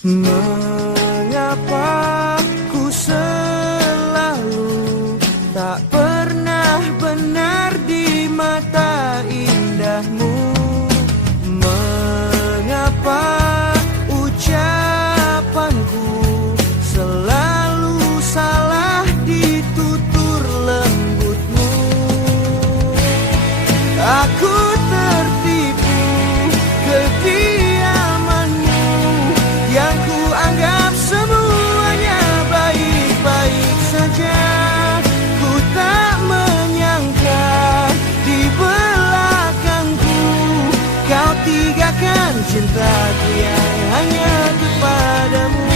Mengapa ku selalu tak pernah benar di mata indahmu? Mengapa ucapanku selalu salah di tutur lembutmu? Aku tertipu kediamanmu yang ku anggap semuanya baik-baik saja. Ku tak menyangka di belakangku kau tinggalkan cintaku yang hanya kepadamu.